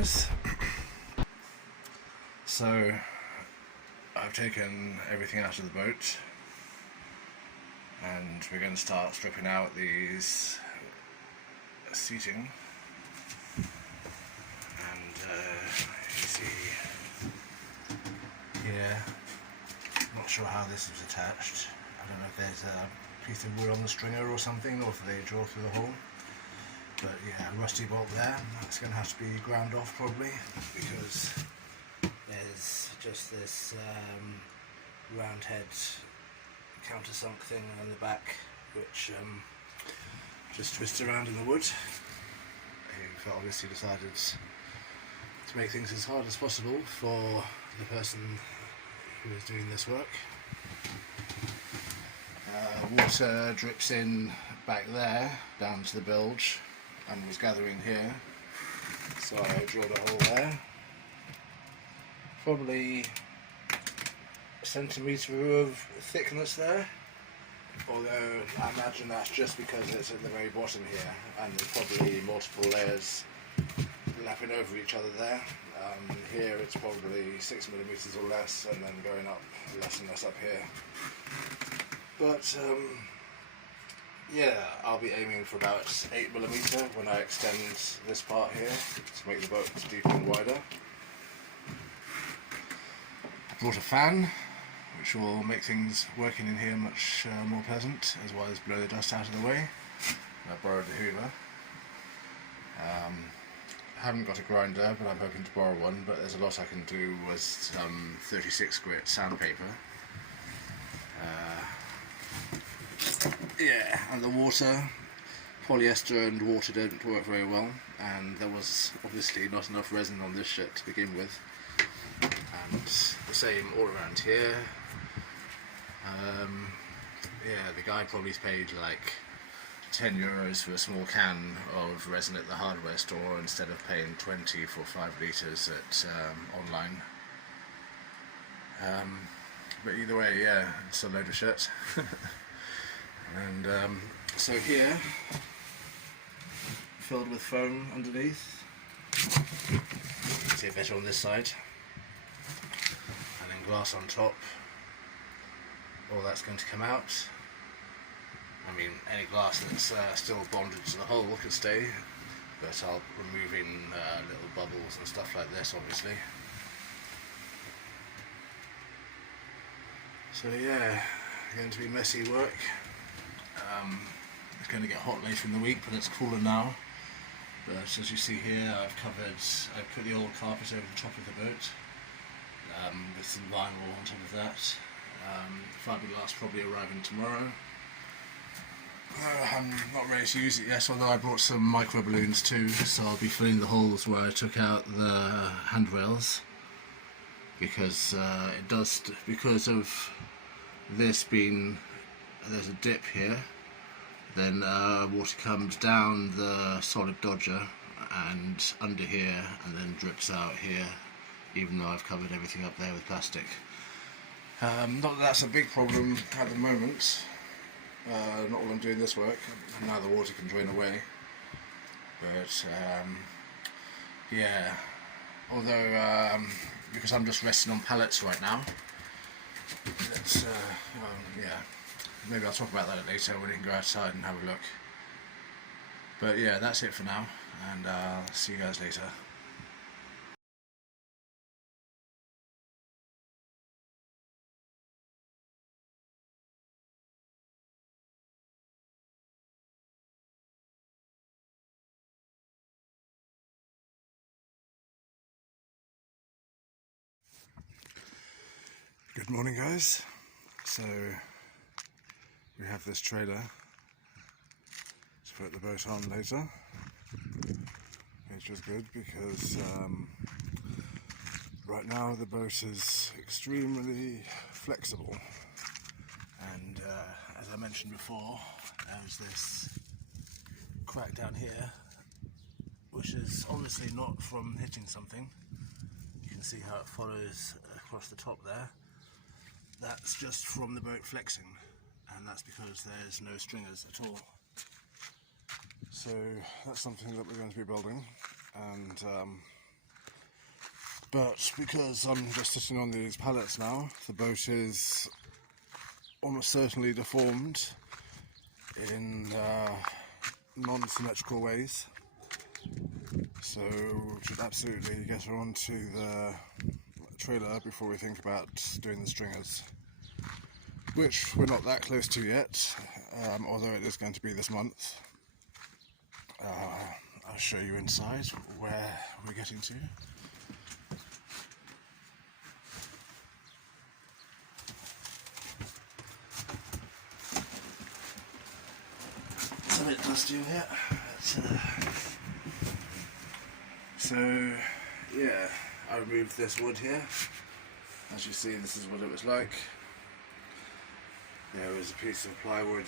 guys. So I've taken everything out of the boat and we're going to start stripping out these seating, and you see here, not sure how this is attached. I don't know if there's a piece of wood on the stringer or something, or if they draw through the hole. But yeah, rusty bolt there. That's going to have to be ground off probably, because there's just this round head countersunk thing on the back, which just twists around in the wood. He obviously decided to make things as hard as possible for the person who is doing this work. Water drips in back there down to the bilge and was gathering here, so I drilled a hole there, probably a centimetre of thickness there, although I imagine that's just because it's at the very bottom here and there's probably multiple layers lapping over each other there. Here it's probably 6mm or less, and then going up less and less up here. But yeah, I'll be aiming for about 8mm when I extend this part here to make the boat deeper and wider. I brought a fan, which will make things working in here much more pleasant, as well as blow the dust out of the way. I borrowed the Hoover. I haven't got a grinder, but I'm hoping to borrow one, but there's a lot I can do with some 36 grit sandpaper. Yeah, and the water, polyester and water don't work very well, and there was obviously not enough resin on this shit to begin with, and the same all around here. Yeah, the guy probably paid like €10 for a small can of resin at the hardware store instead of paying 20 for 5 litres at online. But either way, yeah, it's a load of shit. And so here, filled with foam underneath. You can see it better on this side. And then glass on top. All that's going to come out. I mean, any glass that's still bonded to the hull can stay, but I'll remove in little bubbles and stuff like this, obviously. So yeah, going to be messy work. It's going to get hot later in the week, but it's cooler now. But as you see here, I put the old carpet over the top of the boat with some vinyl on top of that. Fiberglass probably arriving tomorrow. I'm not ready to use it yet, although I brought some micro balloons too, so I'll be filling the holes where I took out the handrails, because it does, because of this being, there's a dip here, then water comes down the solid dodger and under here and then drips out here, even though I've covered everything up there with plastic. Not that that's a big problem at the moment, not while I'm doing this work. Now the water can drain away, but yeah, although because I'm just resting on pallets right now, that's yeah, maybe I'll talk about that later when we can go outside and have a look. But yeah, that's it for now, and I'll see you guys later. Good morning, guys. So we have this trailer to put the boat on later, which is good because right now the boat is extremely flexible, and as I mentioned before, there's this crack down here, which is obviously not from hitting something. You can see how it follows across the top there. That's just from the boat flexing, and that's because there's no stringers at all. So that's something that we're going to be building, and But because I'm just sitting on these pallets now, the boat is almost certainly deformed in non-symmetrical ways. So we should absolutely get her onto the trailer before we think about doing the stringers, which we're not that close to yet, although it is going to be this month. I'll show you inside where we're getting to. It's a bit dusty in here. So yeah, I removed this wood here. As you see, this is what it was like. There was a piece of plywood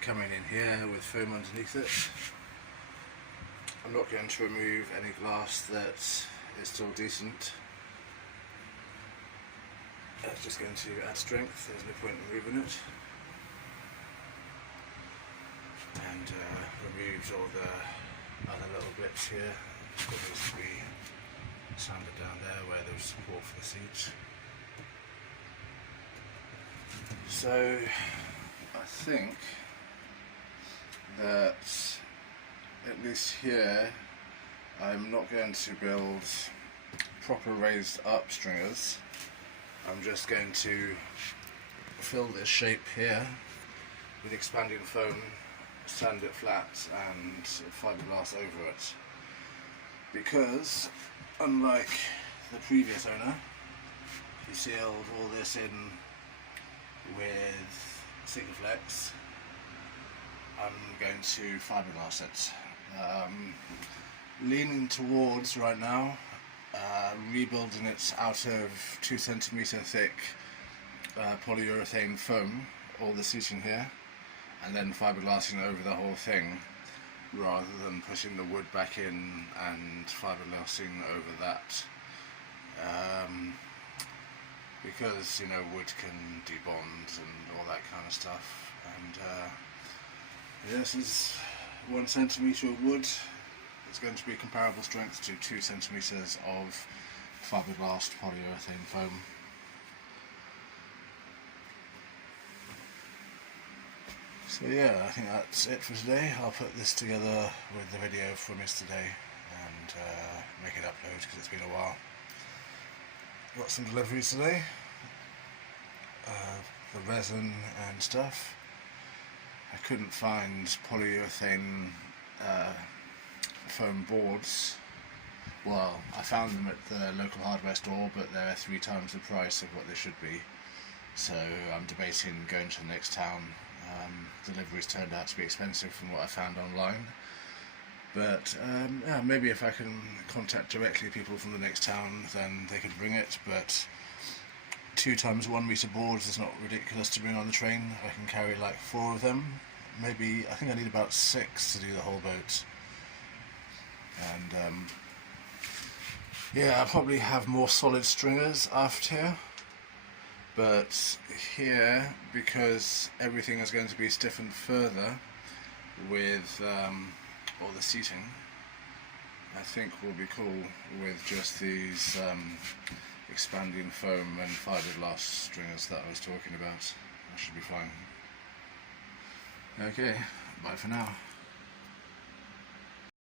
coming in here with foam underneath it. I'm not going to remove any glass that is still decent. That's just going to add strength, there's no point in removing it. And removed all the other little bits here that needs to be sanded down there where there was support for the seats. So I think that at least here I'm not going to build proper raised up stringers. I'm just going to fill this shape here with expanding foam, sand it flat and fiberglass over it, because unlike the previous owner, he sealed all this in with Sikaflex, I'm going to fiberglass it. Leaning towards right now rebuilding it out of 2 centimeter thick polyurethane foam, all the seating here, and then fiberglassing over the whole thing, rather than putting the wood back in and fiberglassing over that. Because, you know, wood can debond and all that kind of stuff. And this is 1 centimetre of wood. It's going to be comparable strength to 2 centimetres of fiberglassed polyurethane foam. So yeah, I think that's it for today. I'll put this together with the video from yesterday and make it upload because it's been a while. Got some deliveries today, the resin and stuff. I couldn't find polyurethane foam boards. Well, I found them at the local hardware store, but they're 3 times the price of what they should be. So I'm debating going to the next town. Deliveries turned out to be expensive from what I found online. But yeah, maybe if I can contact directly people from the next town, then they could bring it. But 2 times 1 meter boards is not ridiculous to bring on the train. I can carry like 4 of them. Maybe, I think I need about 6 to do the whole boat. And yeah, I'll probably have more solid stringers aft here. But here, because everything is going to be stiffened further with all the seating, I think we'll be cool with just these expanding foam and fiberglass stringers that I was talking about. That should be fine. Okay, bye for now.